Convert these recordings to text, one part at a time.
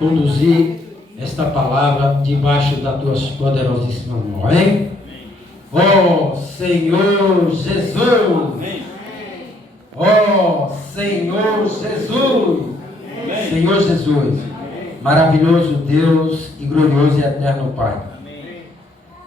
conduzir esta palavra debaixo das tuas poderosíssimas mãos. Amém? Ó Senhor Jesus! Ó Senhor Jesus! Senhor Jesus, maravilhoso Deus e glorioso e eterno Pai.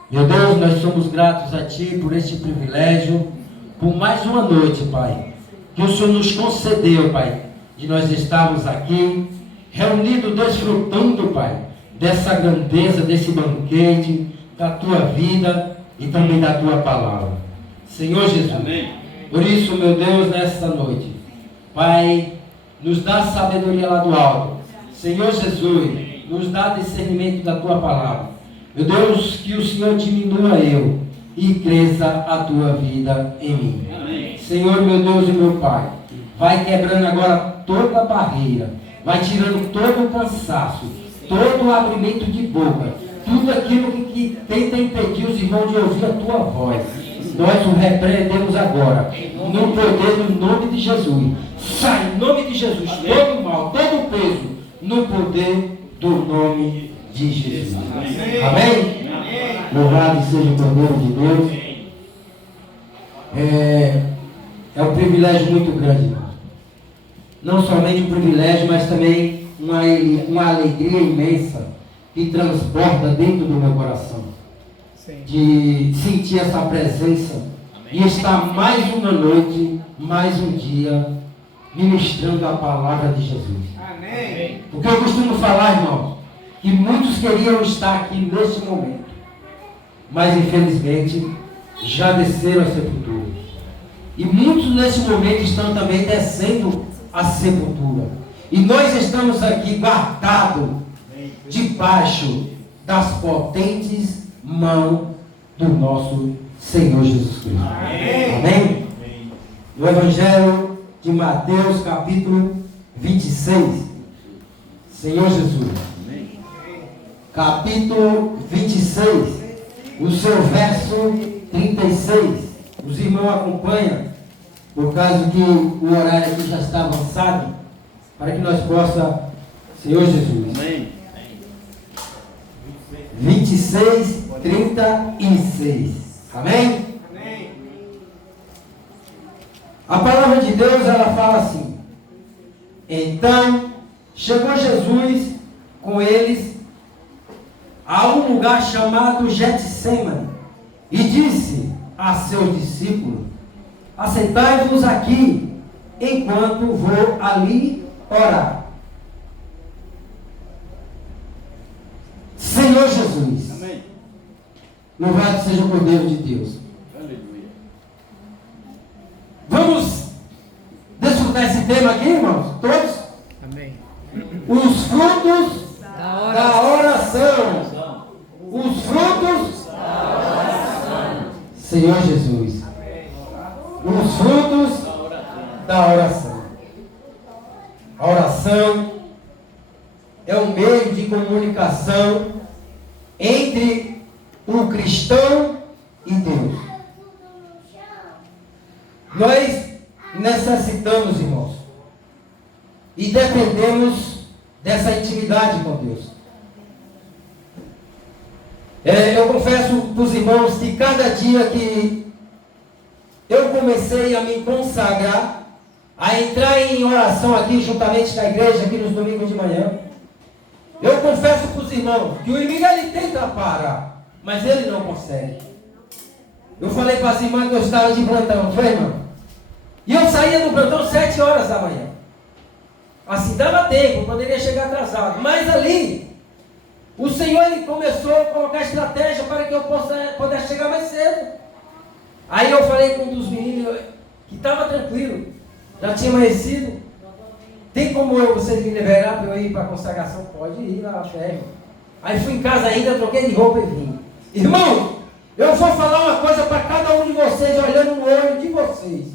Meu Deus, nós somos gratos a Ti por este privilégio, por mais uma noite, Pai, que o Senhor nos concedeu, Pai, de nós estarmos aqui, reunidos, desfrutando, Pai, dessa grandeza, desse banquete, da Tua vida e também da Tua palavra. Senhor Jesus, amém. Por isso, meu Deus, nesta noite, Pai, nos dá sabedoria lá do alto. Senhor Jesus, nos dá discernimento da Tua palavra. Meu Deus, que o Senhor diminua eu e cresça a Tua vida em mim. Amém. Senhor, meu Deus e meu Pai, vai quebrando agora toda a barreira, vai tirando todo o cansaço, todo o abrimento de boca, tudo aquilo que tenta impedir os irmãos de ouvir a Tua voz. Nós o repreendemos agora, no poder do nome de Jesus. Sai em nome de Jesus, todo o mal, todo o peso, no poder do nome de Jesus. Amém? Louvado seja o Cordeiro de Deus. É um privilégio muito grande, irmão. Não somente um privilégio, mas também uma alegria imensa que transborda dentro do meu coração. De sentir essa presença e estar mais uma noite, mais um dia, ministrando a palavra de Jesus. Amém. Porque eu costumo falar, irmãos, que muitos queriam estar aqui neste momento, mas infelizmente já desceram a sepultura. E muitos neste momento estão também descendo a sepultura. E nós estamos aqui guardados debaixo das potentes mãos do nosso Senhor Jesus Cristo. Amém. Amém? No Evangelho de Mateus, capítulo 26. Senhor Jesus. Amém. Capítulo 26, o seu verso 36. Os irmãos acompanham, por causa que o horário aqui já está avançado, para que nós possamos, Senhor Jesus. Amém. 26, 36. Amém? Amém? A palavra de Deus, ela fala assim: então chegou Jesus com eles a um lugar chamado Getsêmani e disse a seus discípulos: assentai-vos aqui enquanto vou ali orar. Senhor Jesus. Amém. Louvado seja o Cordeiro de Deus. Aleluia. Vamos desfrutar esse tema aqui, irmãos? Todos? Amém. Os frutos da oração. Os frutos da oração. Senhor Jesus. Amém. Os frutos da oração. A oração é um meio de comunicação entre o cristão e Deus. Nós necessitamos, irmãos, e dependemos dessa intimidade com Deus. Eu confesso para os irmãos que cada dia que eu comecei a me consagrar, a entrar em oração aqui juntamente com a igreja, aqui nos domingos de manhã, eu confesso para os irmãos que o inimigo ele tenta parar, mas ele não consegue. Eu falei para as irmãs que eu estava de plantão, foi, irmão? E eu saía do plantão 7 horas da manhã. Assim dava tempo, eu poderia chegar atrasado. Mas ali, o Senhor ele começou a colocar estratégia para que eu pudesse chegar mais cedo. Aí eu falei com um dos meninos que estava tranquilo, já tinha amanhecido. Tem como vocês me liberar para eu ir para a consagração? Pode ir lá a pé. Aí fui em casa ainda, troquei de roupa e vim. Irmão, eu vou falar uma coisa para cada um de vocês, olhando no olho de vocês.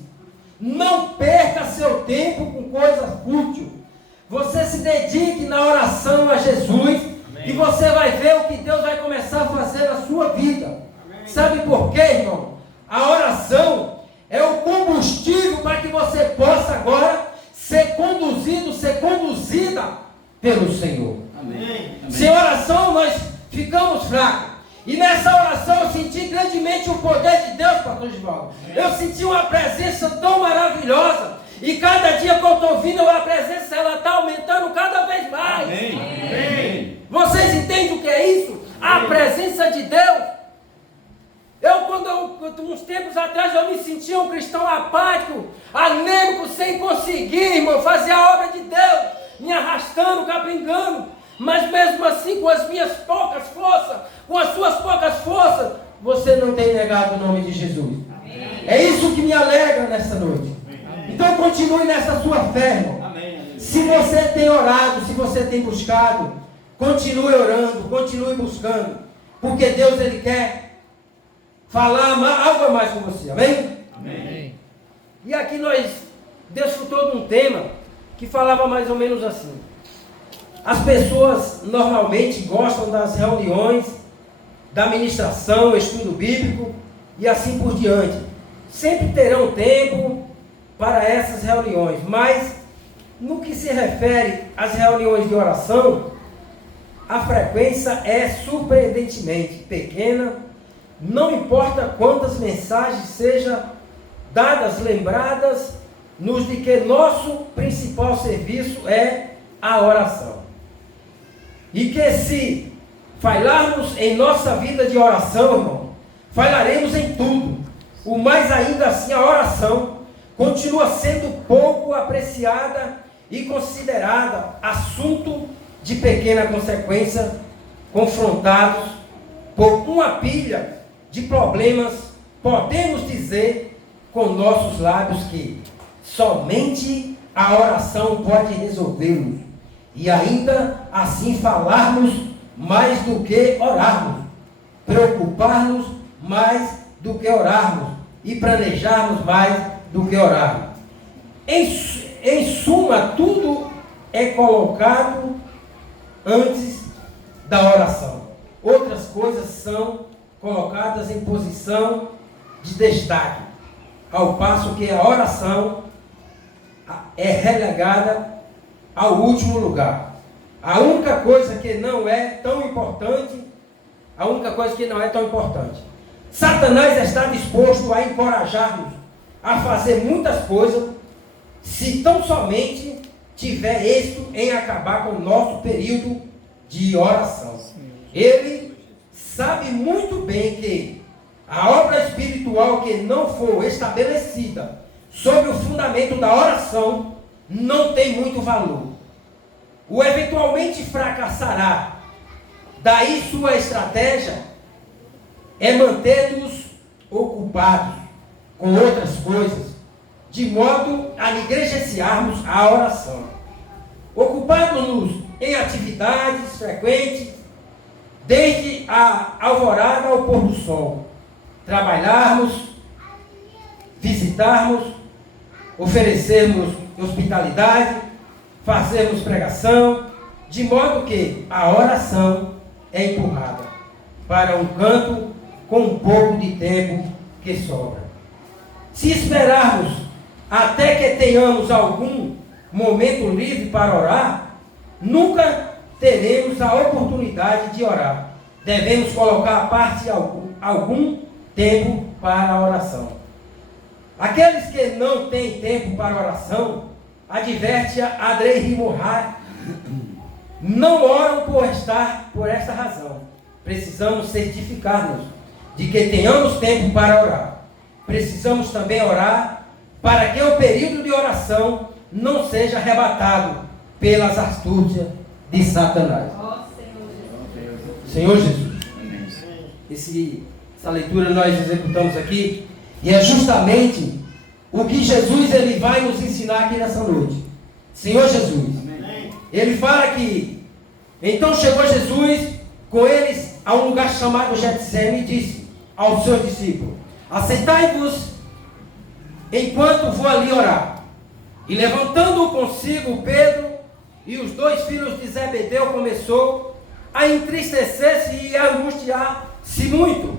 Não perca seu tempo com coisa fútil. Você se dedique na oração a Jesus. Amém. E você vai ver o que Deus vai começar a fazer na sua vida. Amém. Sabe por quê, irmão? A oração é o combustível para que você possa agora ser conduzido, ser conduzida pelo Senhor. Amém. Sem oração nós ficamos fracos. E nessa oração eu senti grandemente o poder de Deus, pastor Givaldo. Eu senti uma presença tão maravilhosa. E cada dia que eu estou vindo, a presença ela está aumentando cada vez mais. Amém. Vocês entendem o que é isso? A presença de Deus. Uns tempos atrás, eu me sentia um cristão apático, anêmico, sem conseguir, irmão, fazer a obra de Deus, me arrastando, capengando. Mas mesmo assim, com as minhas poucas forças, com as suas poucas forças, você não tem negado o nome de Jesus. Amém. É isso que me alegra nessa noite. Amém. Então continue nessa sua fé, irmão. Amém. Se você tem orado, se você tem buscado, continue orando, continue buscando. Porque Deus, Ele quer falar algo a mais com você. Amém? Amém. E aqui nós desfrutou de um tema que falava mais ou menos assim. As pessoas normalmente gostam das reuniões, da ministração, estudo bíblico e assim por diante. Sempre terão tempo para essas reuniões, mas no que se refere às reuniões de oração, a frequência é surpreendentemente pequena. Não importa quantas mensagens sejam dadas, lembradas, nos de que nosso principal serviço é a oração. E que se falharmos em nossa vida de oração, irmão, falharemos em tudo. O mais ainda assim, a oração continua sendo pouco apreciada e considerada assunto de pequena consequência, confrontados por uma pilha de problemas. Podemos dizer com nossos lábios que somente a oração pode resolvê-los. E ainda assim falarmos mais do que orarmos, preocupar-nos mais do que orarmos e planejarmos mais do que orarmos. Em suma, tudo é colocado antes da oração. Outras coisas são colocadas em posição de destaque, ao passo que a oração é relegada ao último lugar. A única coisa que não é tão importante, Satanás está disposto a encorajar-nos a fazer muitas coisas, se tão somente tiver êxito em acabar com o nosso período de oração. Ele sabe muito bem que a obra espiritual que não for estabelecida sobre o fundamento da oração não tem muito valor. O eventualmente fracassará. Daí sua estratégia é manter-nos ocupados com outras coisas, de modo a negligenciarmos a oração. Ocupados-nos em atividades frequentes, desde a alvorada ao pôr do sol. Trabalharmos, visitarmos, oferecermos hospitalidade, fazermos pregação, de modo que a oração é empurrada para um canto com um pouco de tempo que sobra. Se esperarmos até que tenhamos algum momento livre para orar, nunca teremos a oportunidade de orar. Devemos colocar à parte algum tempo para a oração. Aqueles que não têm tempo para oração, adverte a Andrei Rimurra, não oram por esta razão. Precisamos certificar-nos de que tenhamos tempo para orar. Precisamos também orar para que o período de oração não seja arrebatado pelas astúcias de Satanás. Senhor Jesus. Essa leitura nós executamos aqui, e é justamente o que Jesus ele vai nos ensinar aqui nessa noite. Senhor Jesus. Ele fala que então chegou Jesus com eles a um lugar chamado Getsêmani e disse aos seus discípulos: assentai-vos enquanto vou ali orar. E levantando consigo Pedro e os dois filhos de Zebedeu, começou a entristecer-se e a angustiar-se muito.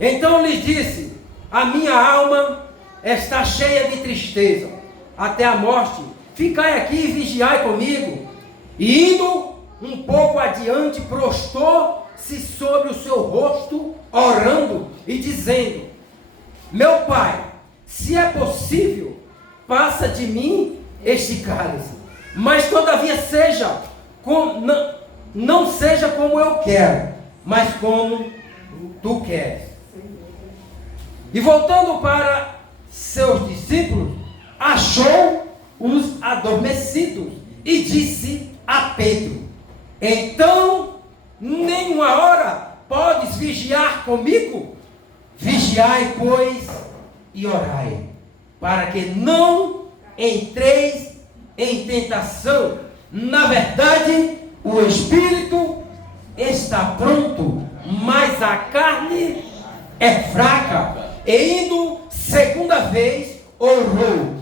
Então lhes disse: a minha alma está cheia de tristeza até a morte. Ficai aqui e vigiai comigo. E indo um pouco adiante, prostrou-se sobre o seu rosto, orando e dizendo: meu pai, se é possível, passa de mim este cálice, mas todavia não seja como eu quero, mas como tu queres. E voltando para seus discípulos, achou-os adormecidos e disse a Pedro: então, nenhuma hora podes vigiar comigo? Vigiai, pois, e orai, para que não entreis em tentação. Na verdade, o espírito está pronto, mas a carne é fraca. E indo segunda vez, orou.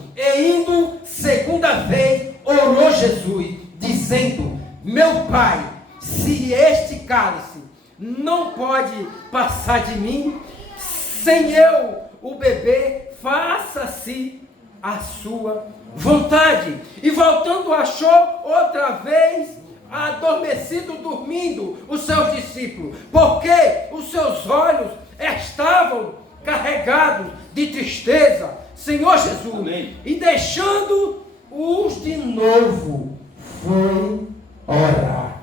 Orou Jesus, dizendo: meu pai, se este cálice não pode passar de mim, sem eu o beber, faça-se a sua vontade. E voltando, achou outra vez adormecido, dormindo, os seus discípulos, porque os seus olhos estavam carregados de tristeza. Senhor Jesus, amém. E deixando-os de novo, foi orar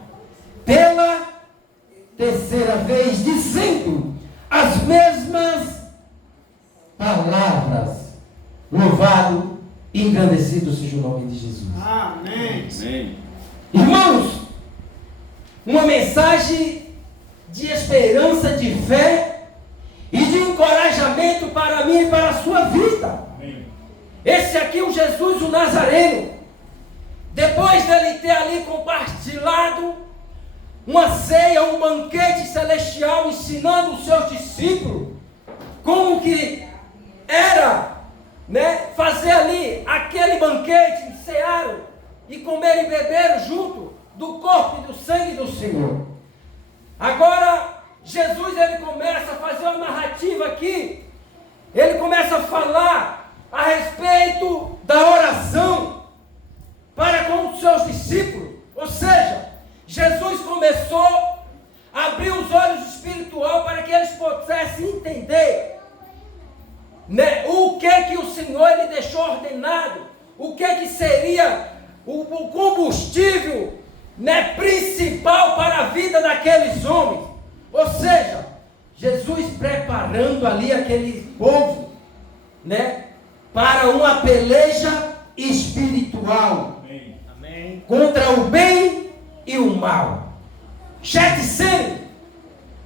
pela terceira vez, dizendo as mesmas palavras. Louvado e engrandecido seja o nome de Jesus. Amém. Amém. Irmãos, uma mensagem de esperança, de fé e de encorajamento para mim e para a sua vida. Amém. Esse aqui é o Jesus, o Nazareno. Depois dele ter ali compartilhado uma ceia, um banquete celestial, ensinando os seus discípulos como que era, fazer ali aquele banquete, cearam e comer e beber junto do corpo e do sangue do Senhor. Agora, Jesus, ele começa a fazer uma narrativa aqui, ele começa a falar a respeito da oração para com os seus discípulos. Ou seja, Jesus começou a abrir os olhos espirituais para que eles pudessem entender o que o Senhor ele deixou ordenado, o que seria o combustível principal para a vida daqueles homens. Ou seja, Jesus preparando ali aquele povo para uma peleja espiritual. Amém. Contra o bem e o mal. Getsemane,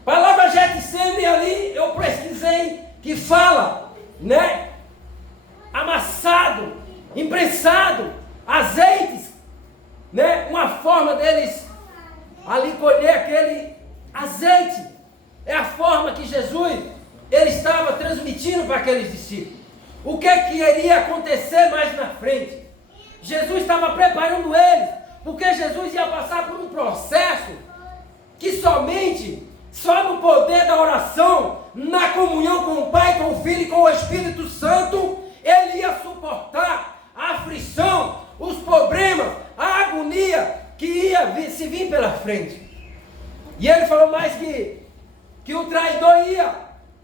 palavra Getsemane ali eu pesquisei que fala amassado, imprensado, azeites, uma forma deles ali colher aquele azeite, é a forma que Jesus ele estava transmitindo para aqueles discípulos. O que iria acontecer mais na frente? Jesus estava preparando eles, porque Jesus ia passar por um processo que só no poder da oração, na comunhão com o Pai, com o Filho e com o Espírito Santo, ele ia suportar a aflição, os problemas, a agonia que ia se vir pela frente. E ele falou mais que o traidor ia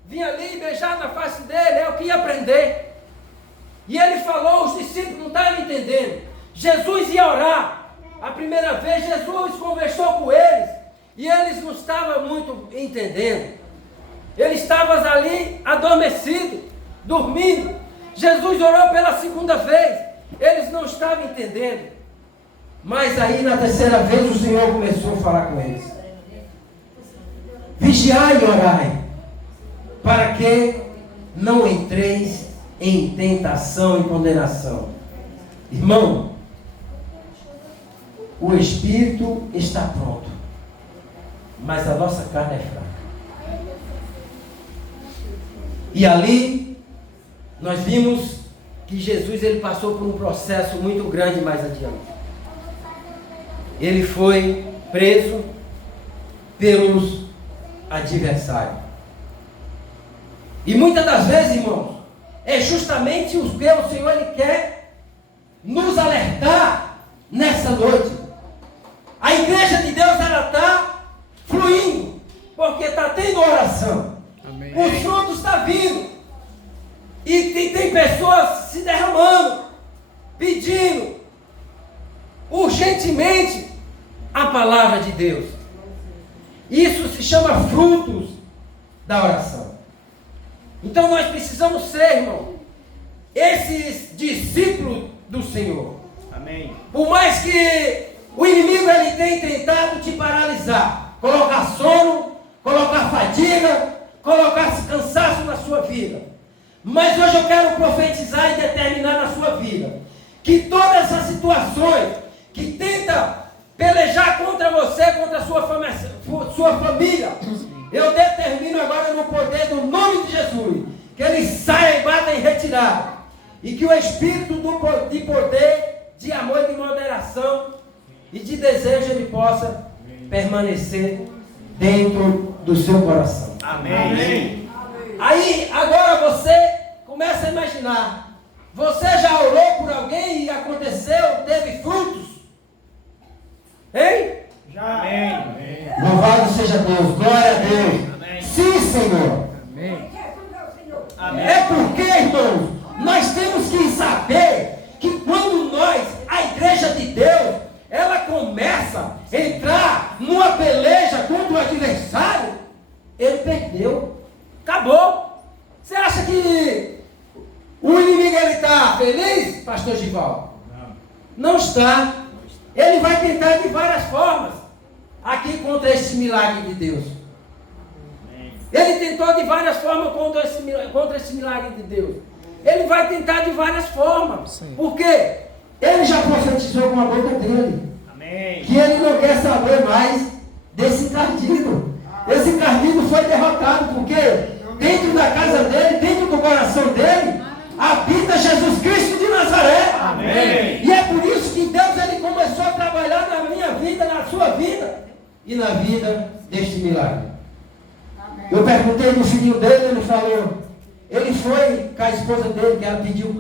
vir ali e beijar na face dele, é o que ia aprender. E ele falou, os discípulos não estavam entendendo. Jesus ia orar. A primeira vez Jesus conversou com eles e eles não estavam muito entendendo. Eles estavam ali adormecidos, dormindo. Jesus orou pela segunda vez, eles não estavam entendendo. Mas aí na terceira vez o Senhor começou a falar com eles: vigiai e orai, para que não entreis em tentação e condenação. Irmão, o espírito está pronto, mas a nossa carne é fraca. E ali nós vimos que Jesus ele passou por um processo muito grande mais adiante. Ele foi preso pelos adversários. E muitas das vezes, irmãos, é justamente o que o Senhor ele quer nos alertar nessa noite. A igreja de Deus ela está palavra de Deus. Isso se chama frutos da oração. Então nós precisamos ser, irmão, esses discípulos do Senhor. Amém. Por mais que o inimigo ele tenha tentado te paralisar, colocar sono, colocar fadiga, colocar cansaço na sua vida. Mas hoje eu quero profetizar e determinar na sua vida que todas essas situações que tenta pelejar contra você, contra a sua família, eu determino agora no poder do nome de Jesus, que ele saia e bata em retirada, e que o espírito de poder, de amor e de moderação e de desejo ele possa permanecer dentro do seu coração. Amém. Aí, agora você começa a imaginar. Você já orou por alguém e aconteceu, teve frutos? Hein? Já. Amém. Louvado seja Deus, glória a Deus. Amém. Sim, Senhor. Amém. É porque, irmãos, nós temos que saber que quando nós, a igreja de Deus, ela começa a entrar numa peleja contra o adversário, ele perdeu. Acabou. Você acha que o inimigo está feliz, pastor Givaldo? Não está. Ele vai tentar de várias formas aqui contra esse milagre de Deus. Ele tentou de várias formas contra esse milagre de Deus. Ele vai tentar de várias formas. Sim. Por quê? Ele já profetizou com a boca dele. Amém. Que ele não quer saber mais desse encardido. Esse encardido foi derrotado, porque dentro da casa dele, dentro do coração dele, habita Jesus Cristo de Nazaré. Amém. E é por isso que Deus ele começou a trabalhar na minha vida, na sua vida e na vida deste milagre. Eu perguntei do filhinho dele, ele falou, ele foi com a esposa dele, que ela pediu,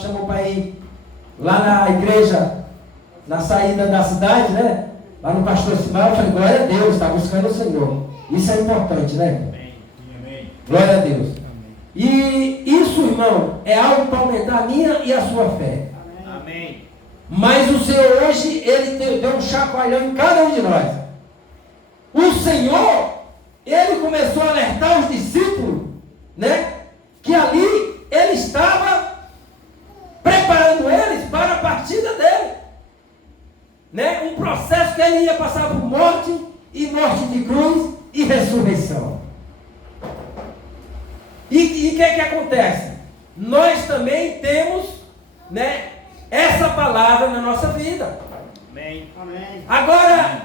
chamou para ir lá na igreja, na saída da cidade, né? Lá no pastor Simão, eu falei, glória a Deus, está buscando o Senhor. Isso é importante, né? Amém. Glória a Deus. E isso, irmão, é algo para aumentar a minha e a sua fé. Amém. Mas o Senhor hoje, ele deu um chacoalhão em cada um de nós. O Senhor, ele começou a alertar os discípulos, né? Que ali ele estava preparando eles para a partida dele. Né? Um processo que ele ia passar por morte e morte de cruz e ressurreição. E o que acontece? Nós também temos, né, essa palavra na nossa vida. Amém. Amém. Agora,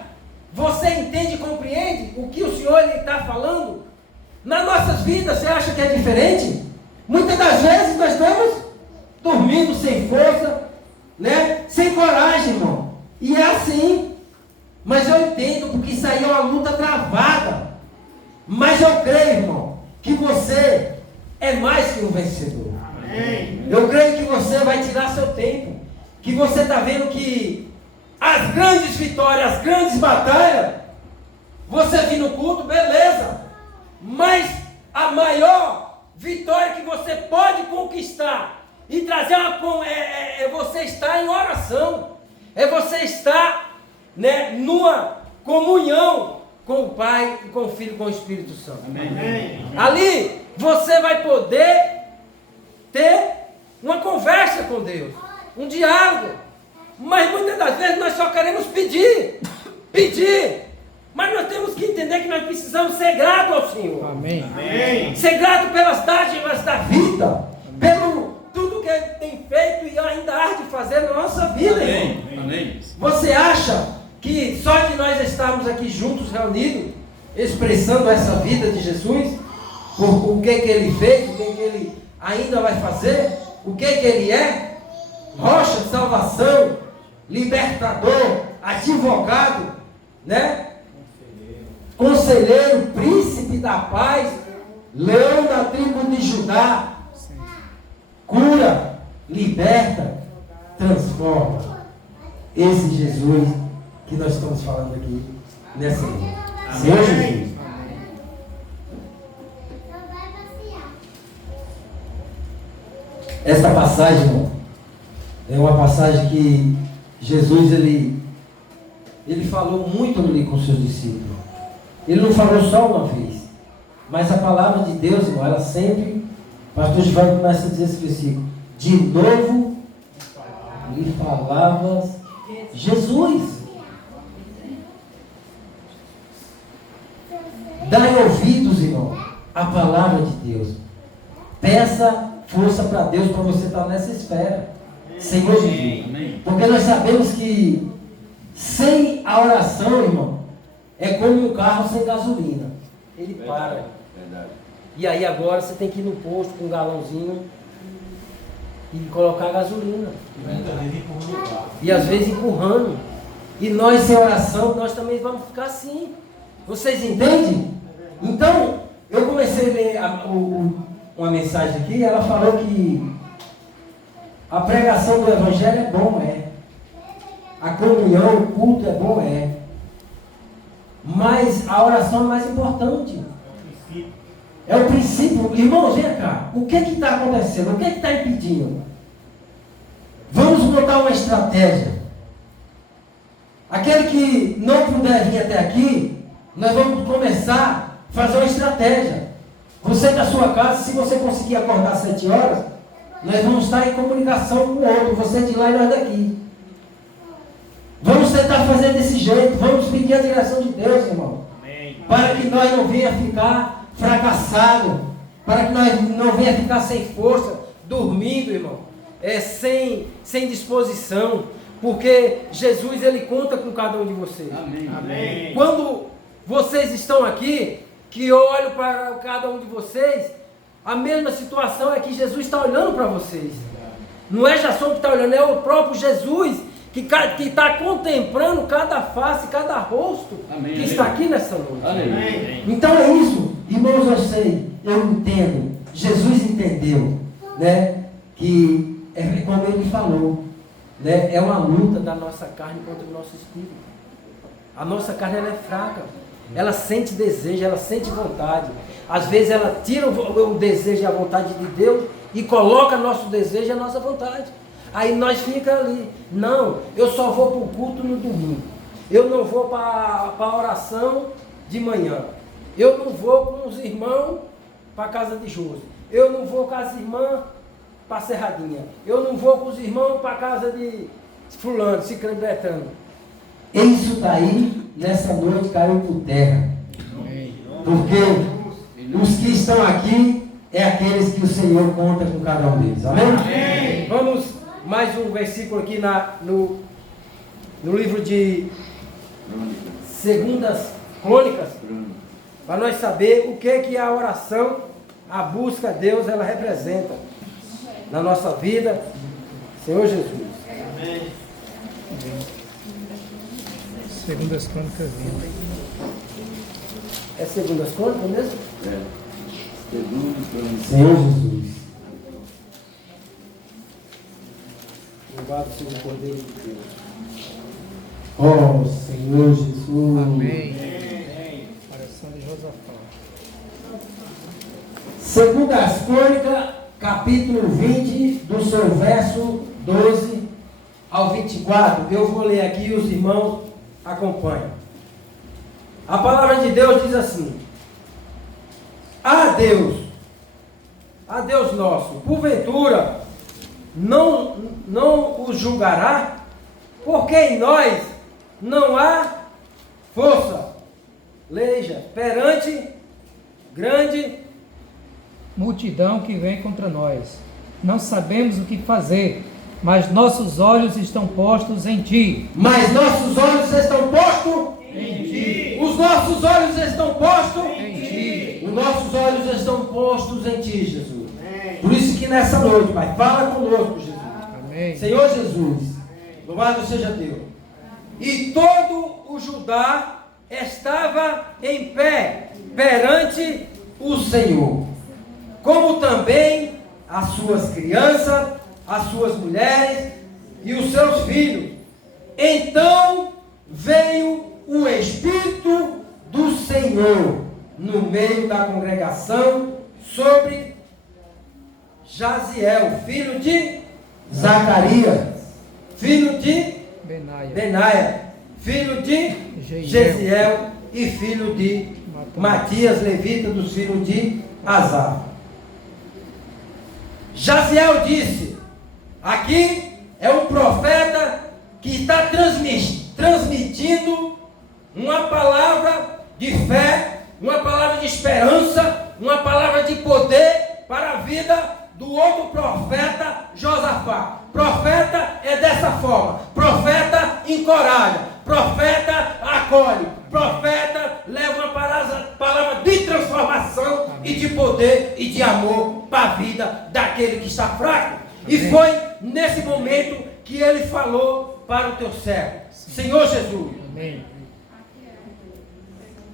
você entende e compreende o que o Senhor está falando? Nas nossas vidas, você acha que é diferente? Muitas das vezes nós estamos dormindo sem força, né? Sem coragem, irmão. E é assim. Mas eu entendo, porque isso aí é uma luta travada. Mas eu creio, irmão, que você é mais que um vencedor. Amém. Eu creio que você vai tirar seu tempo. Que você está vendo que as grandes vitórias, as grandes batalhas, você vir no culto, beleza. Mas a maior vitória que você pode conquistar e trazer é você estar em oração. É você estar, né, numa comunhão com o Pai, com o Filho e com o Espírito Santo. Amém. Ali você vai poder ter uma conversa com Deus, um diálogo. Mas muitas das vezes nós só queremos pedir. Mas nós temos que entender que nós precisamos ser gratos ao Senhor. Amém. Amém. Ser grato pelas dádivas da vida, pelo tudo que Ele tem feito e ainda há de fazer na nossa vida, irmão. Amém. Você acha que só de nós estarmos aqui juntos, reunidos, expressando essa vida de Jesus, por o que Ele fez, o que Ele ainda vai fazer, o que Ele é? Rocha, salvação, libertador, advogado, né? Conselheiro, príncipe da paz, leão da tribo de Judá, cura, liberta, transforma. Esse Jesus que nós estamos falando aqui nessa noite. Senhor Jesus. Esta passagem, irmão, é uma passagem que Jesus ele ele falou muito ali com os seus discípulos. Ele não falou só uma vez. Mas a palavra de Deus, irmão, ela sempre, o pastor Giovanni começa a dizer esse versículo, de novo lhe falava Jesus. Dai ouvidos, irmão, à palavra de Deus. Peça força para Deus para você estar nessa esfera. Senhor Jesus. Porque nós sabemos que sem a oração, irmão, é como um carro sem gasolina. Ele para. Verdade. E aí agora você tem que ir no posto com um galãozinho e colocar gasolina. E às vezes empurrando. E nós sem oração, nós também vamos ficar assim. Vocês entendem? Então, eu comecei a ler uma mensagem aqui, ela falou que a pregação do Evangelho é bom, é. A comunhão, o culto é bom, é. Mas a oração é mais importante. É o princípio. Irmãos, vem cá. O que está acontecendo? O que está impedindo? Vamos montar uma estratégia. Aquele que não puder vir até aqui, nós vamos começar a fazer uma estratégia. Você da sua casa, se você conseguir acordar às 7 horas, nós vamos estar em comunicação com o outro. Você de lá e nós daqui. Vamos tentar fazer desse jeito. Vamos pedir a direção de Deus, irmão. Amém. Para que nós não venha ficar fracassado. Para que nós não venha ficar sem força, dormindo, irmão. Sem disposição. Porque Jesus, ele conta com cada um de vocês. Amém. Amém. Quando vocês estão aqui, que eu olho para cada um de vocês, a mesma situação é que Jesus está olhando para vocês. Não é Jasson que está olhando, é o próprio Jesus que está contemplando cada face, cada rosto. Amém. Que está aqui nessa noite. Amém. Então é isso, irmãos, eu sei, eu entendo, Jesus entendeu, né, que é como ele falou, né, é uma luta da nossa carne contra o nosso espírito. A nossa carne, ela é fraca, ela sente desejo, ela sente vontade. Às vezes ela tira o desejo e a vontade de Deus e coloca nosso desejo e a nossa vontade. Aí nós ficamos ali. Não, eu só vou para o culto no domingo. Eu não vou para a oração de manhã. Eu não vou com os irmãos para a casa de José. Eu não vou com as irmãs para a Serradinha. Eu não vou com os irmãos para a casa de fulano, Ciclano Betano. Isso daí, nessa noite, caiu por terra. Porque os que estão aqui é aqueles que o Senhor conta com cada um deles. Amém? Amém. Vamos mais um versículo aqui no livro de Segundas Crônicas, para nós saber o que a oração, a busca a Deus, ela representa na nossa vida. Senhor Jesus. Amém. Segundas Crônicas 20. É Segundas Crônicas mesmo? É. Segundas Crônicas. Senhor Jesus. Louvado seja o Cordeiro de Deus. Oh, Senhor Jesus. Amém. Oração de Josafá. Segundas Crônicas, capítulo 20, do seu verso 12 ao 24. Eu vou ler aqui e os irmãos acompanham. A palavra de Deus diz assim: a Deus nosso, porventura, não os julgará, porque em nós não há força, leja, perante grande multidão que vem contra nós. Não sabemos o que fazer, mas nossos olhos estão postos em Ti. Mas nossos olhos estão postos em Ti. Os nossos olhos estão postos em Ti. Os nossos olhos estão postos em Ti, Jesus. Amém. Por isso que nessa noite, Pai, fala conosco, Jesus. Amém. Senhor Jesus, louvado seja Deus. E todo o Judá estava em pé perante o Senhor, como também as suas crianças, as suas mulheres e os seus filhos. Então veio o Espírito do Senhor no meio da congregação sobre Jaziel, filho de Zacarias, filho de Benaia, filho de Jeiel. Gesiel e filho de Matias, levita dos filhos de Asaf. Jaziel disse: aqui é um profeta que está transmitindo uma palavra de fé, uma palavra de esperança, uma palavra de poder para a vida do outro profeta, Josafá. Profeta é dessa forma: profeta encoraja, profeta acolhe, profeta leva uma palavra de transformação e de poder e de amor para a vida daquele que está fraco. E foi nesse momento que ele falou para o teu servo: Senhor Jesus. Amém.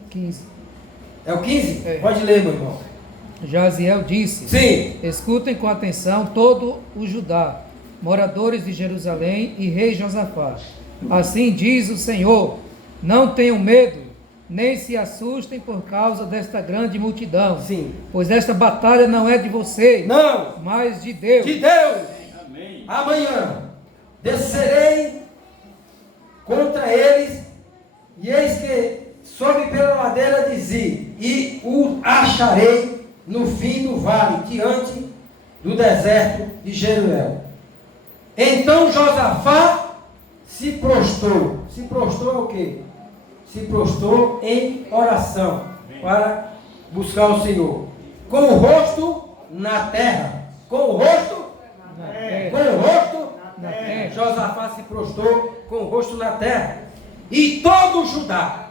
15. É o 15? É. Pode ler, meu irmão. Jaziel disse: Sim. escutem com atenção todo o Judá, moradores de Jerusalém e rei Josafá. Assim diz o Senhor: não tenham medo, nem se assustem por causa desta grande multidão. Sim. Pois esta batalha não é de vocês, Não. mas de Deus. De Deus. Amém. Amanhã descerei contra eles, e eis que sobe pela ladeira de Zi, e o acharei no fim do vale, diante do deserto de Jeruel. Então Josafá se prostrou. Se prostrou ao quê? Se prostrou em oração para buscar o Senhor, com o rosto na terra. Com o rosto Na com terra. o rosto Na terra. Josafá se prostrou com o rosto na terra, e todo o Judá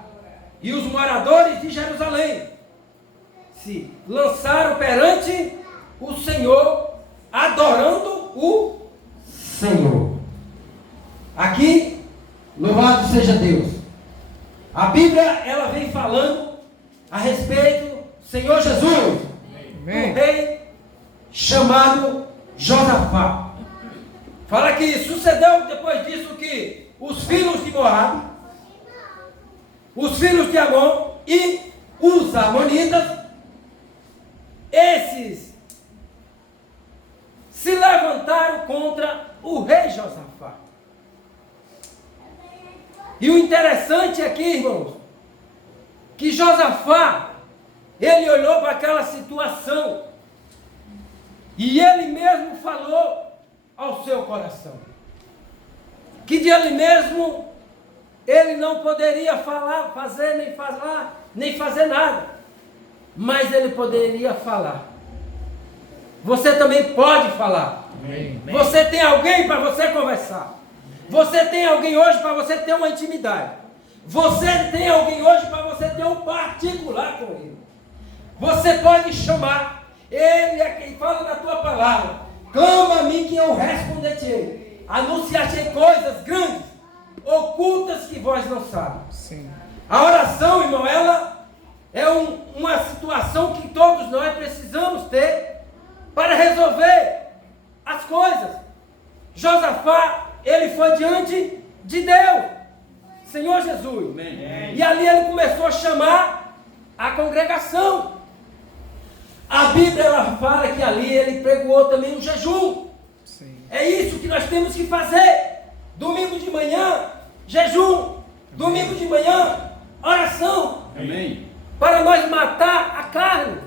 e os moradores de Jerusalém se lançaram perante o Senhor, adorando o Senhor. Aqui, louvado seja Deus. A Bíblia, ela vem falando a respeito do Senhor Jesus, Amém. do rei chamado Josafá. Fala que sucedeu depois disso que os filhos de Moabe, os filhos de Amon e os amonitas, esses se levantaram contra o rei Josafá. E o interessante aqui, irmãos, que Josafá, ele olhou para aquela situação e ele mesmo falou ao seu coração que de ele mesmo ele não poderia nem fazer nada, mas ele poderia falar. Você também pode falar. Amém. Você tem alguém para você conversar. Você tem alguém hoje para você ter uma intimidade. Você tem alguém hoje para você ter um particular com ele. Você pode chamar. Ele é quem fala na tua palavra. Clama a mim que eu responderei. Anunciarei coisas grandes, ocultas que vós não sabem. Sim. A oração, irmão, ela é uma situação que todos nós precisamos ter para resolver as coisas. Josafá, ele foi diante de Deus, Senhor Jesus. Amém. E ali ele começou a chamar a congregação. A Bíblia, ela fala que ali ele pregoou também um jejum. Sim. É isso que nós temos que fazer. Domingo de manhã, jejum. Domingo de manhã, oração. Amém. Para nós matar a carne.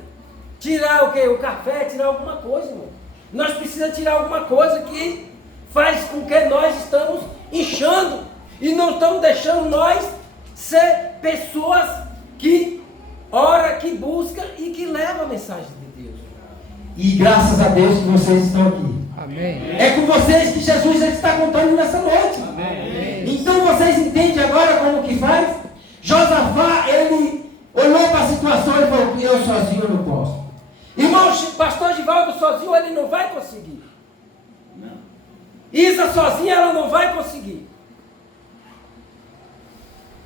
Tirar o quê? O café, tirar alguma coisa, irmão. Nós precisamos tirar alguma coisa que faz com que nós estamos inchando e não estamos deixando nós ser pessoas que ora, que busca e que leva a mensagem de Deus. E graças a Deus que vocês estão aqui. Amém. É com vocês que Jesus está contando nessa noite. Amém. Então vocês entendem agora como que faz? Josafá, ele olhou para a situação e falou: eu sozinho não posso. Irmão, pastor Givaldo sozinho ele não vai conseguir. Não. Isa sozinha ela não vai conseguir.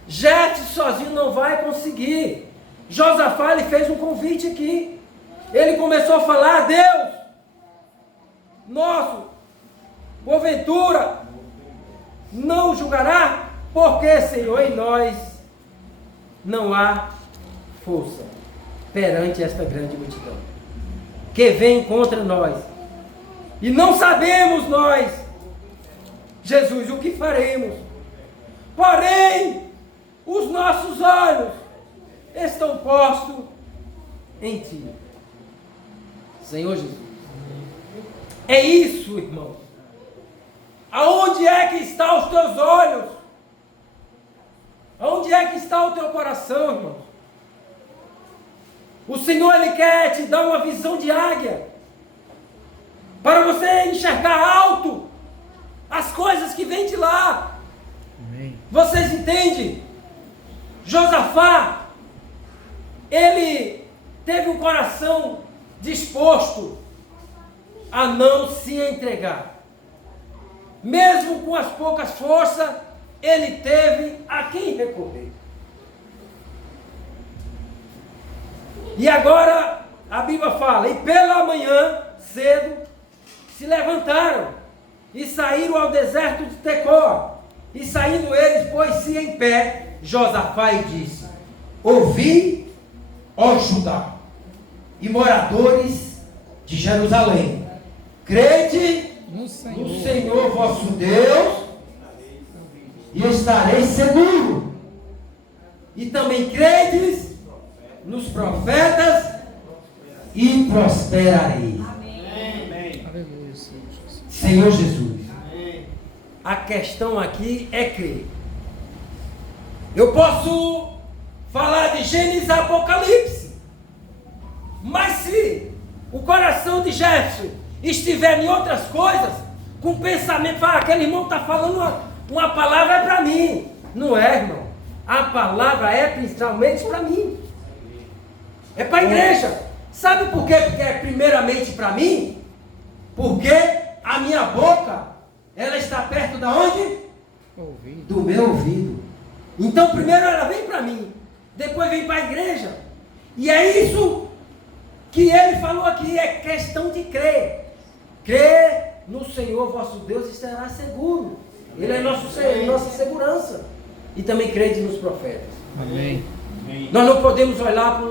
Jete sozinho não vai conseguir. Josafá, ele fez um convite aqui. Ele começou a falar: Deus nosso, porventura, não julgará, porque, Senhor, em nós não há força perante esta grande multidão que vem contra nós. E não sabemos nós, Jesus, o que faremos, porém, os nossos olhos estão postos em Ti. Senhor Jesus. É isso, irmão. Aonde é que estão os teus olhos? Aonde é que está o teu coração, irmão? O Senhor, Ele quer te dar uma visão de águia, para você enxergar alto as coisas que vêm de lá. Amém. Vocês entendem? Josafá, ele teve um coração disposto a não se entregar. Mesmo com as poucas forças, ele teve a quem recorrer. E agora a Bíblia fala: e pela manhã cedo se levantaram e saíram ao deserto de Tecoa. E saindo eles, pôs-se em pé Josafá e disse: ouvi, ó Judá, e moradores de Jerusalém, crede No Senhor. no Senhor vosso Deus, e estareis seguro. E também credes nos profetas, e prosperareis. Aleluia, Senhor Jesus. Senhor Jesus. A questão aqui é crer. Eu posso falar de Gênesis a Apocalipse, mas se o coração de Jefferson estiver em outras coisas, com pensamento, aquele irmão está falando uma palavra para mim. Não é, irmão. A palavra é principalmente para mim. É para a igreja. Sabe por quê? Porque é primeiramente para mim? Porque a minha boca, ela está perto da onde? Ouvido. Do meu ouvido. Então primeiro ela vem para mim, depois vem para a igreja. E é isso que ele falou aqui, é questão de crer. Crer no Senhor vosso Deus e será seguro. Ele é nossa segurança. E também crede nos profetas. Amém. Nós não podemos olhar para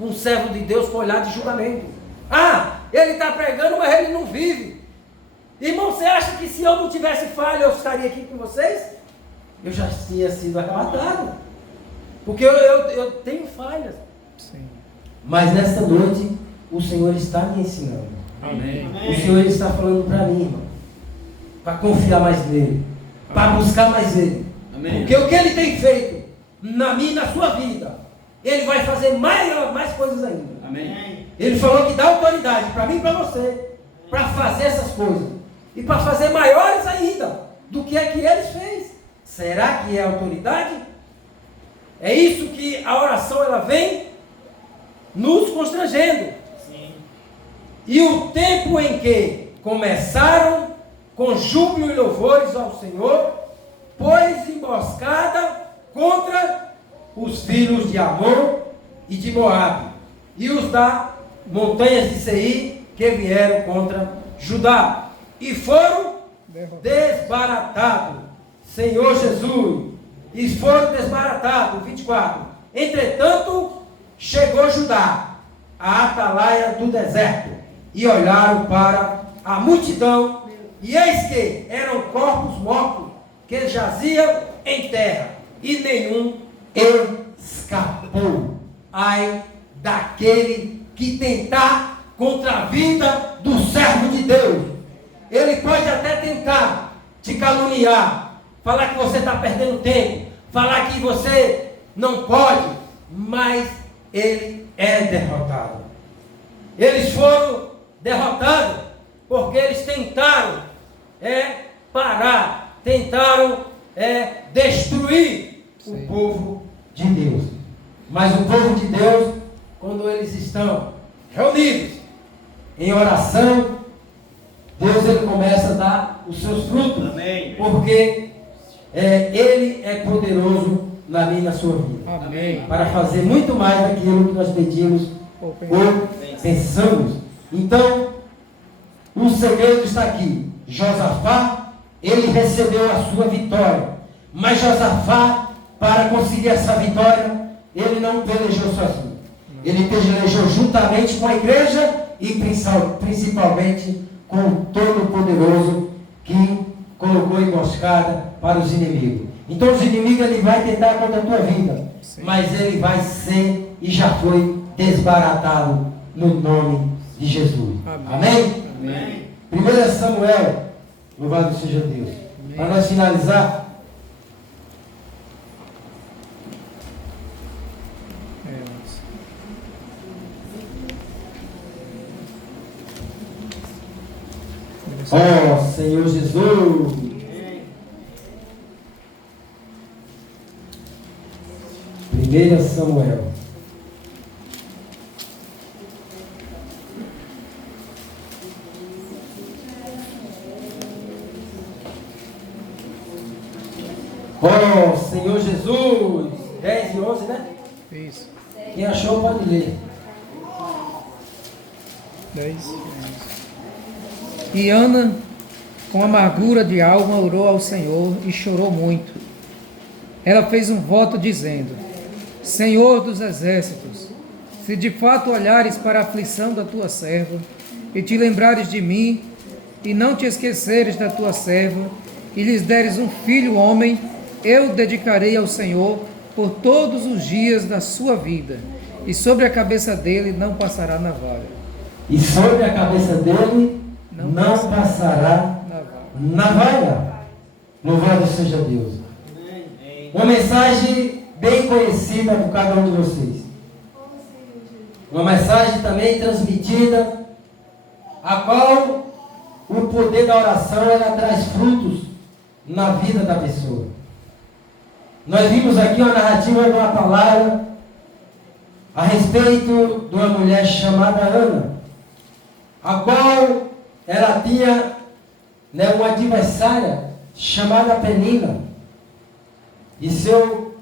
um servo de Deus com olhar de julgamento. Ah, ele está pregando, mas ele não vive. Irmão, você acha que se eu não tivesse falha, eu estaria aqui com vocês? Eu já tinha sido arrebatado. Porque eu tenho falhas. Sim. Mas nesta noite, o Senhor está me ensinando. Amém. O Senhor está falando para mim, irmão, para confiar mais nele, para buscar mais ele. Amém. Porque o que ele tem feito na minha e na sua vida, ele vai fazer mais coisas ainda. Amém. Ele falou que dá autoridade para mim e para você, para fazer essas coisas. E para fazer maiores ainda do que é que eles fez. Será que é autoridade? É isso que a oração ela vem nos constrangendo. Sim. E o tempo em que começaram com júbilo e louvores ao Senhor, pôs emboscada contra os filhos de Amon e de Moabe, e os da montanhas de Seir, que vieram contra Judá, e foram desbaratados. Senhor Jesus, e foram desbaratados. 24. Entretanto, chegou Judá, a atalaia do deserto, e olharam para a multidão, e eis que eram corpos mortos, que jaziam em terra, e nenhum escapou. Ai daquele que tentar contra a vida do servo de Deus. Ele pode até tentar te caluniar, falar que você está perdendo tempo, falar que você não pode, mas ele é derrotado. Eles foram derrotados porque eles tentaram parar, tentaram destruir o povo de Deus. Mas o povo de Deus, quando eles estão reunidos em oração, Deus ele começa a dar os seus frutos. Amém. Porque Ele é poderoso na minha e na sua vida. Amém. Para fazer muito mais daquilo que nós pedimos ou pensamos. Então, o segredo está aqui. Josafá, ele recebeu a sua vitória. Mas Josafá, para conseguir essa vitória, ele não pelejou sozinho. Ele pelejou juntamente com a igreja e principalmente com o Todo-Poderoso que colocou emboscada para os inimigos. Então os inimigos ele vai tentar contra a tua vida, Sim. mas ele vai ser e já foi desbaratado no nome de Jesus. Amém? Amém. 1 Samuel, louvado seja Deus. Para nós finalizar, ó Senhor Jesus. 1 Samuel. Ó Senhor Jesus. 10 e 11, né? Isso. Quem achou pode ler. 10. E Ana, com amargura de alma, orou ao Senhor e chorou muito. Ela fez um voto dizendo: Senhor dos exércitos, se de fato olhares para a aflição da tua serva, e te lembrares de mim, e não te esqueceres da tua serva, e lhes deres um filho homem, eu o dedicarei ao Senhor por todos os dias da sua vida, e sobre a cabeça dele não passará navalha. E sobre a cabeça dele não passará navalha. Louvado seja Deus. Uma mensagem bem conhecida por cada um de vocês. Uma mensagem também transmitida, a qual o poder da oração ela traz frutos na vida da pessoa. Nós vimos aqui uma narrativa de uma palavra a respeito de uma mulher chamada Ana, a qual ela tinha uma adversária chamada Penina, e seu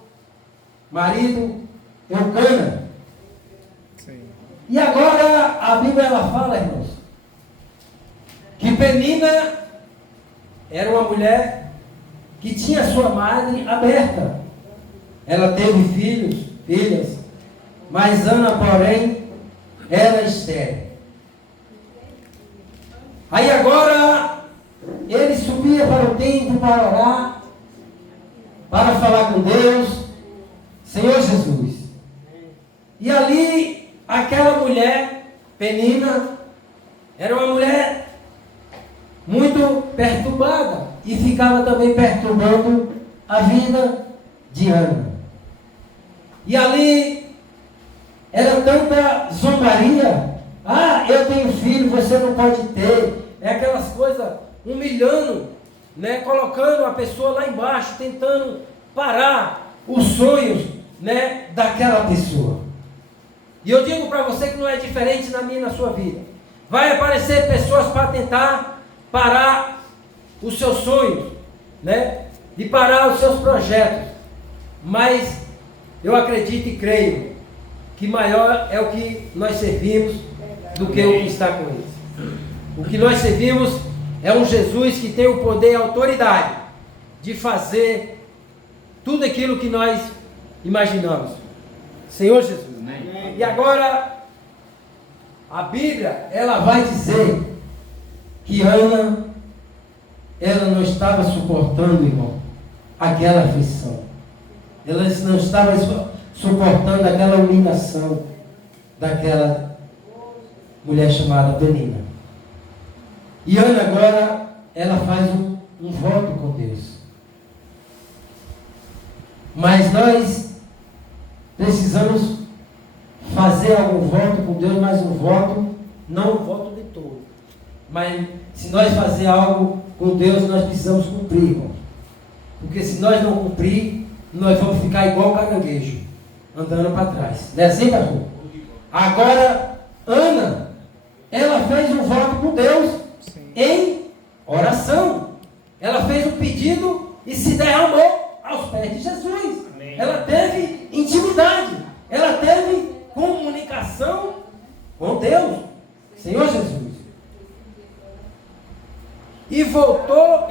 marido Eucana. Sim. E agora a Bíblia ela fala, irmãos, que Penina era uma mulher que tinha sua madre aberta. Ela teve filhas, mas Ana, porém, era estéril. Aí agora ele subia para o templo para orar, para falar com Deus, Senhor Jesus. E ali, aquela mulher, Penina, era uma mulher muito perturbada e ficava também perturbando a vida de Ana. E ali era tanta zombaria. Ah, eu tenho filho, você não pode ter. É aquelas coisas humilhando, colocando a pessoa lá embaixo, tentando parar os sonhos, daquela pessoa. E eu digo para você que não é diferente na minha e na sua vida. Vai aparecer pessoas para tentar parar os seus sonhos, de parar os seus projetos. Mas eu acredito e creio que maior é o que nós servimos do que o que está com eles. O que nós servimos é um Jesus que tem o poder e a autoridade de fazer tudo aquilo que nós imaginamos. Senhor Jesus. E agora, a Bíblia, ela vai dizer que Ana, ela não estava suportando, irmão, aquela aflição. Ela não estava suportando aquela humilhação daquela mulher chamada Penina. E Ana agora, ela faz um voto com Deus. Mas nós precisamos fazer algum voto com Deus, mas um voto, não um voto de todo. Mas se nós fazer algo com Deus, nós precisamos cumprir, irmão. Porque se nós não cumprir, nós vamos ficar igual caranguejo, andando para trás. Não é assim, pastor? Agora, Ana, ela fez um voto com Deus. Sim. Em oração. Ela fez um pedido e se derramou aos pés de Jesus. Amém. Ela teve intimidade. Ela teve comunicação com Deus. Senhor Jesus. E voltou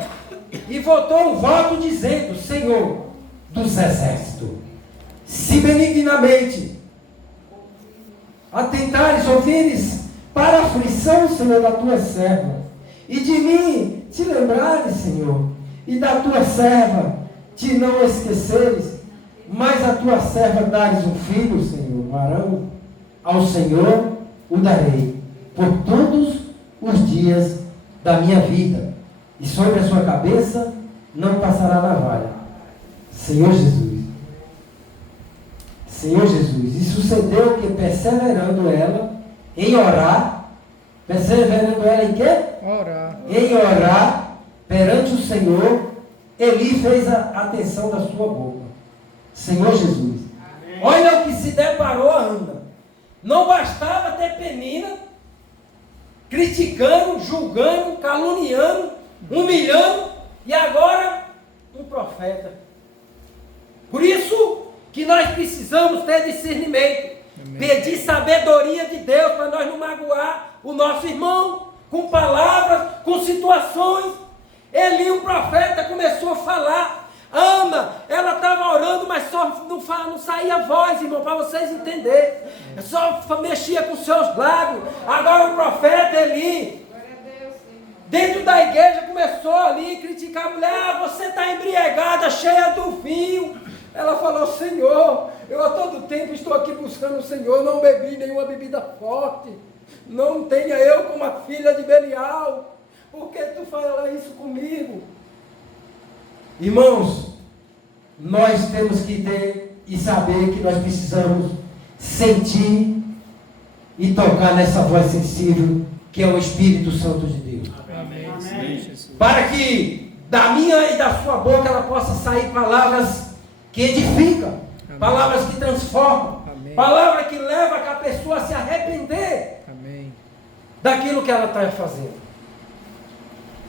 um voto dizendo: Senhor dos exércitos, se benignamente atentares, ouvires para a aflição, Senhor, da tua serva, e de mim te lembrares, Senhor, e da tua serva, te não esqueceres, mas a tua serva dares um filho, Senhor, varão, ao Senhor o darei, por todos os dias da minha vida, e sobre a sua cabeça não passará navalha. Senhor Jesus, e sucedeu que perseverando ela em orar, perseverando ela em quê? Orar. Em orar perante o Senhor, Eli fez a atenção da sua boca. Senhor Jesus. Olha o que se deparou a Ana. Não bastava ter Penina criticando, julgando, caluniando, humilhando, e agora um profeta. Por isso que nós precisamos ter discernimento. Amém. Pedir sabedoria de Deus para nós não magoar o nosso irmão com palavras, com situações. Eli, o profeta, começou a falar. Ana, ela estava orando, mas só não saía voz, irmão, para vocês entenderem. Só mexia com seus lábios. Agora o profeta Eli, dentro da igreja, começou ali a criticar a mulher. Você está embriagada, cheia do vinho. Ela falou: Senhor, eu a todo tempo estou aqui buscando o Senhor, não bebi nenhuma bebida forte. Não tenha eu como a filha de Belial. Por que tu fala isso comigo? Irmãos, nós temos que ter e saber que nós precisamos sentir e tocar nessa voz sensível que é o Espírito Santo de Deus. Amém. Amém. Para que da minha e da sua boca ela possa sair palavras que edificam, palavras que transformam, Amém. palavras que levam a pessoa a se arrepender Amém. daquilo que ela está fazendo.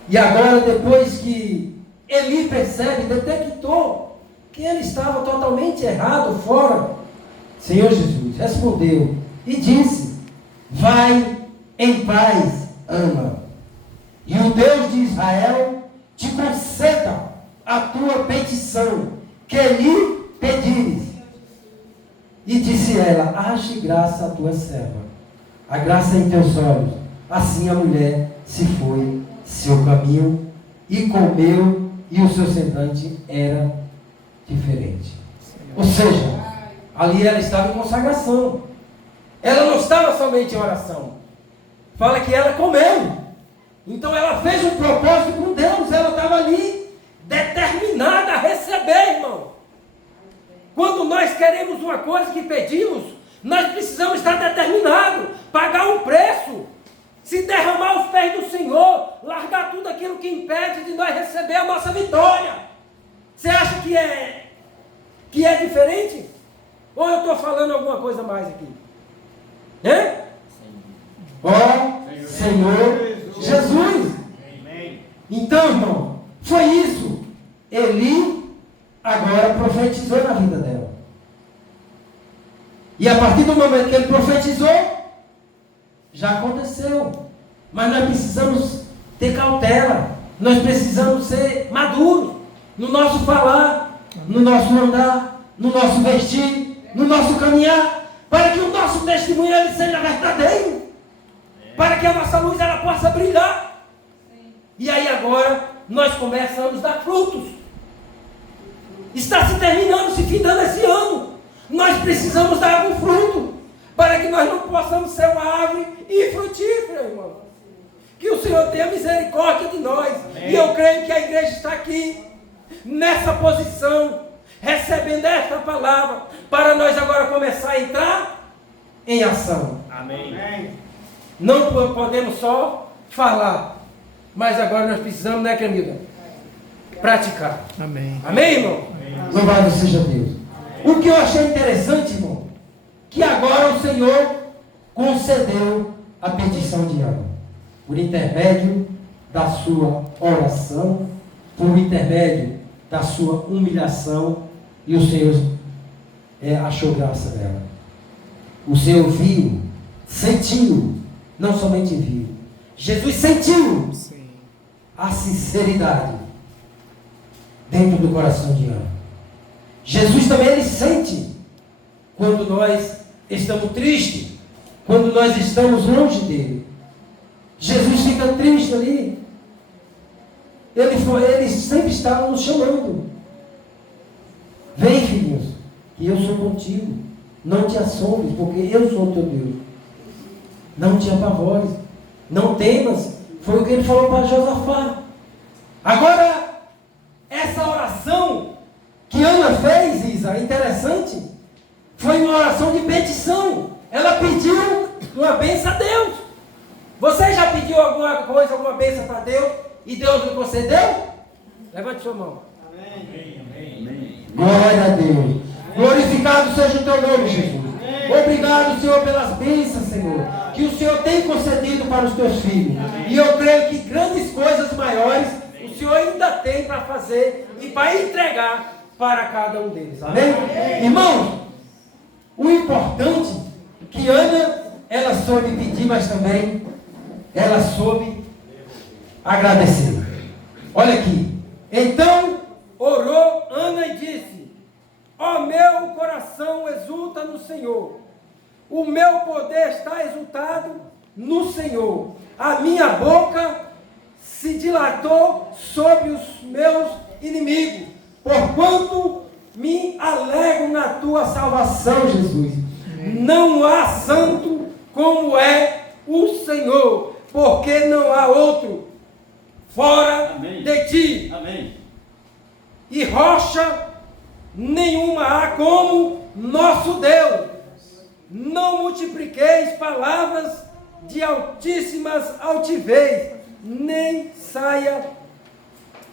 E agora, depois que Eli percebe, detectou que ele estava totalmente errado, fora, Senhor Jesus respondeu e disse: vai em paz, Ana, e o Deus de Israel te conceda a tua petição que lhe pedires. E disse ela: ache graça a tua serva, a graça em teus olhos. Assim a mulher se foi seu caminho e comeu, e o seu semblante era diferente. Ou seja, ali ela estava em consagração. Ela não estava somente em oração. Fala que ela comeu. Então ela fez um propósito com Deus. Ela estava ali determinada a receber, irmão. Quando nós queremos uma coisa que pedimos, nós precisamos estar determinados, pagar um preço, se derramar aos pés do Senhor, largar tudo aquilo que impede de nós receber a nossa vitória. Você acha que é diferente? Ou eu estou falando alguma coisa mais aqui? Ó Senhor Jesus. Então, irmão, foi isso. Eli agora profetizou na vida dela. E a partir do momento que ele profetizou, já aconteceu. Mas nós precisamos ter cautela. Nós precisamos ser maduros no nosso falar, no nosso andar, no nosso vestir, no nosso caminhar, para que o nosso testemunho ele seja verdadeiro, para que a nossa luz ela possa brilhar. E aí agora nós começamos a dar frutos. Está se terminando, se findando esse ano. Nós precisamos dar algum fruto, para que nós não possamos ser uma árvore infrutífera, irmão. Que o Senhor tenha misericórdia de nós. Amém. E eu creio que a igreja está aqui, nessa posição, recebendo esta palavra, para nós agora começar a entrar em ação. Amém. Não podemos só falar, mas agora nós precisamos, né, Camila? Praticar. Amém. Amém, irmão? Amém. Louvado seja Deus. O que eu achei interessante, irmão, que agora o Senhor concedeu a petição de Ana, por intermédio da sua oração, por intermédio da sua humilhação, e o Senhor achou graça dela. O Senhor viu, sentiu, não somente viu, Jesus sentiu a sinceridade dentro do coração de Ana. Jesus também ele sente quando nós estamos tristes, quando nós estamos longe dele. Jesus fica triste ali. Ele sempre estava nos chamando. Vem, filhinhos, que eu sou contigo. Não te assombres, porque eu sou o teu Deus. Não te apavores, não temas. Foi o que ele falou para Josafá. Agora, essa oração que Ana fez, Isa, interessante, foi uma oração de petição. Ela pediu uma bênção a Deus. Você já pediu alguma coisa, alguma bênção para Deus e Deus lhe concedeu? Levante sua mão. Amém. Glória a Deus. Glorificado seja o teu nome, Jesus. Obrigado, Senhor, pelas bênçãos, Senhor, que o Senhor tem concedido para os teus filhos. E eu creio que grandes coisas maiores o Senhor ainda tem para fazer e para entregar para cada um deles. Amém? Irmãos, o importante é que Ana, ela soube pedir, mas também ela soube agradecer. Olha aqui. Então orou Ana e disse: ó meu coração exulta no Senhor, o meu poder está exultado no Senhor, a minha boca se dilatou sobre os meus inimigos, porquanto me alegro na tua salvação, Jesus. Não há santo como é o Senhor, porque não há outro fora de ti. Amém. E rocha nenhuma há como nosso Deus. Não multipliqueis palavras de altíssimas altivez, nem saia,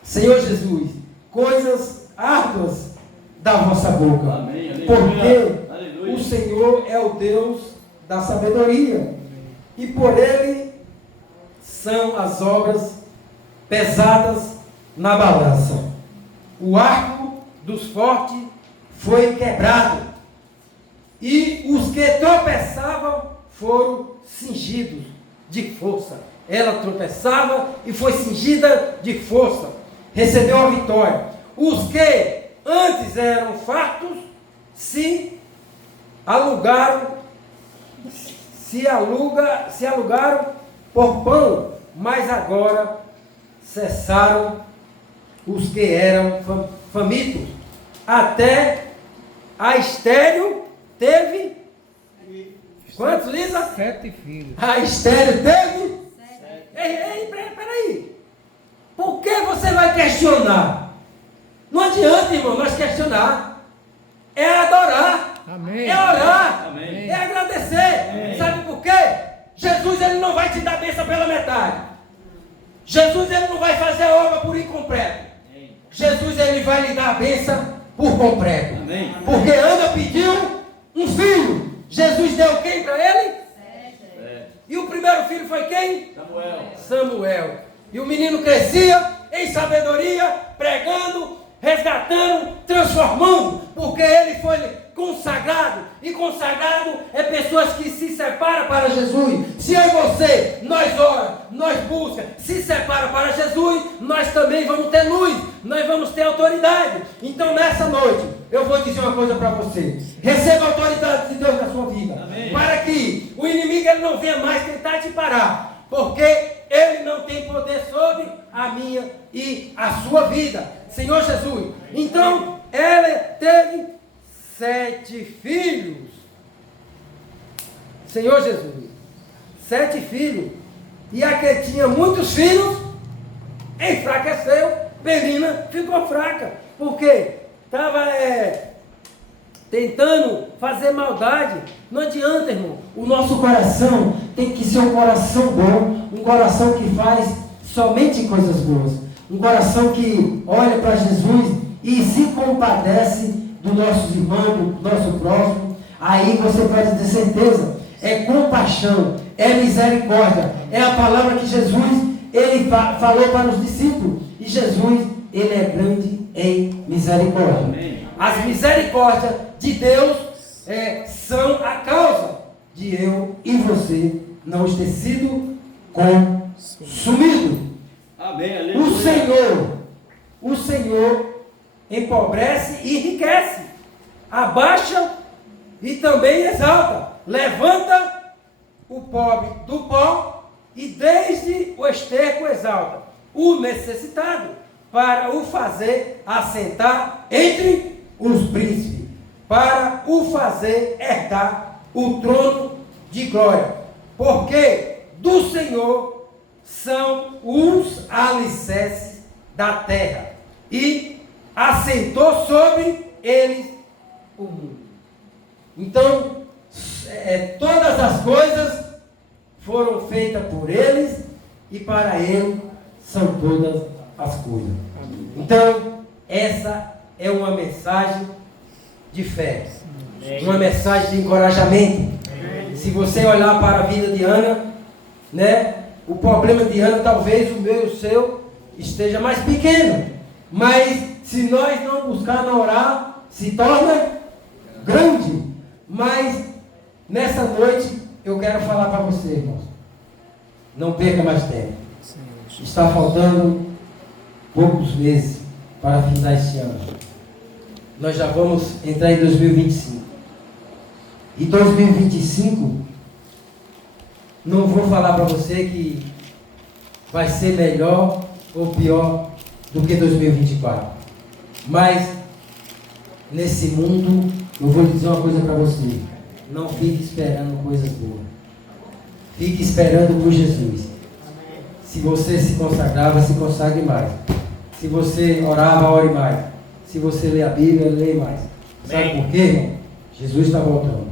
Senhor Jesus, coisas árduas da vossa boca. Amém. Porque Aleluia. o Senhor é o Deus da sabedoria, e por Ele são as obras pesadas na balança. O arco dos fortes foi quebrado, e os que tropeçavam foram cingidos de força. Ela tropeçava e foi cingida de força, recebeu a vitória. Os que antes eram fartos se alugaram por pão, mas agora cessaram os que eram famintos. Até a estéril teve quantos, Lisa? 7 filhos. A estéril teve? Ei, peraí. Por que você vai questionar? Não adianta, irmão, nós questionar. É adorar. Amém. É orar. Amém. É agradecer. Amém. Sabe por quê? Jesus, ele não vai te dar bênção pela metade. Jesus, ele não vai fazer a obra por incompleto. Jesus, ele vai lhe dar a bênção por completo. Amém. Porque Ana pediu um filho. Jesus deu quem para ele? E o primeiro filho foi quem? Samuel. E o menino crescia em sabedoria, pregando, resgatando, transformando, porque ele foi consagrado. E consagrado é pessoas que se separam para Jesus. Se eu e você, nós ora, nós busca, se separa para Jesus, nós também vamos ter luz, nós vamos ter autoridade. Então nessa noite, eu vou dizer uma coisa para você. Receba a autoridade de Deus na sua vida. Amém. Para que o inimigo ele não venha mais tentar te parar. Porque ele não tem poder sobre a minha e a sua vida. Senhor Jesus. Então, ela teve 7 filhos. Senhor Jesus. 7 filhos. E a que tinha muitos filhos, enfraqueceu. Penina ficou fraca. Por quê? Estava tentando fazer maldade. Não adianta, irmão. O nosso coração tem que ser um coração bom, um coração que faz somente coisas boas, um coração que olha para Jesus e se compadece dos nossos irmãos, do nosso próximo. Aí você pode ter certeza, é compaixão, é misericórdia, é a palavra que Jesus ele falou para os discípulos. E Jesus, ele é grande em misericórdia. Amém. As misericórdias de Deus são a causa de eu e você não ter sido consumido. Amém. Aleluia. O Senhor empobrece e enriquece, abaixa e também exalta, levanta o pobre do pó e desde o esterco exalta o necessitado, para o fazer assentar entre os príncipes, para o fazer herdar o trono de glória. Porque do Senhor são os alicerces da terra, e assentou sobre eles o mundo. Então, todas as coisas foram feitas por eles, e para ele são todas as coisas. Então, essa é uma mensagem de fé, uma mensagem de encorajamento. Se você olhar para a vida de Ana, né, o problema de Ana, talvez o meu e o seu esteja mais pequeno, mas se nós não buscarmos orar, se torna grande. Mas nessa noite eu quero falar para você, irmãos, não perca mais tempo. Está faltando poucos meses para finalizar este ano. Nós já vamos entrar em 2025. E 2025, não vou falar para você que vai ser melhor ou pior do que 2024. Mas, nesse mundo, eu vou dizer uma coisa para você. Não fique esperando coisas boas. Fique esperando por Jesus. Se você se consagrava, se consagre mais. Se você orava, ore mais. Se você lê a Bíblia, lê mais. Sabe por quê, irmão? Jesus está voltando.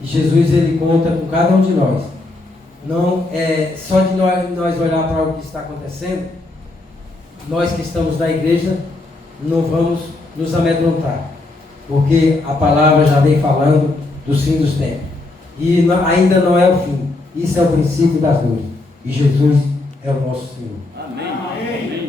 E Jesus, ele conta com cada um de nós. Não é só de nós olhar para o que está acontecendo. Nós que estamos na igreja, não vamos nos amedrontar. Porque a palavra já vem falando dos fins dos tempos. E ainda não é o fim. Isso é o princípio das dores. E Jesus é o nosso Senhor. Amém. Amém.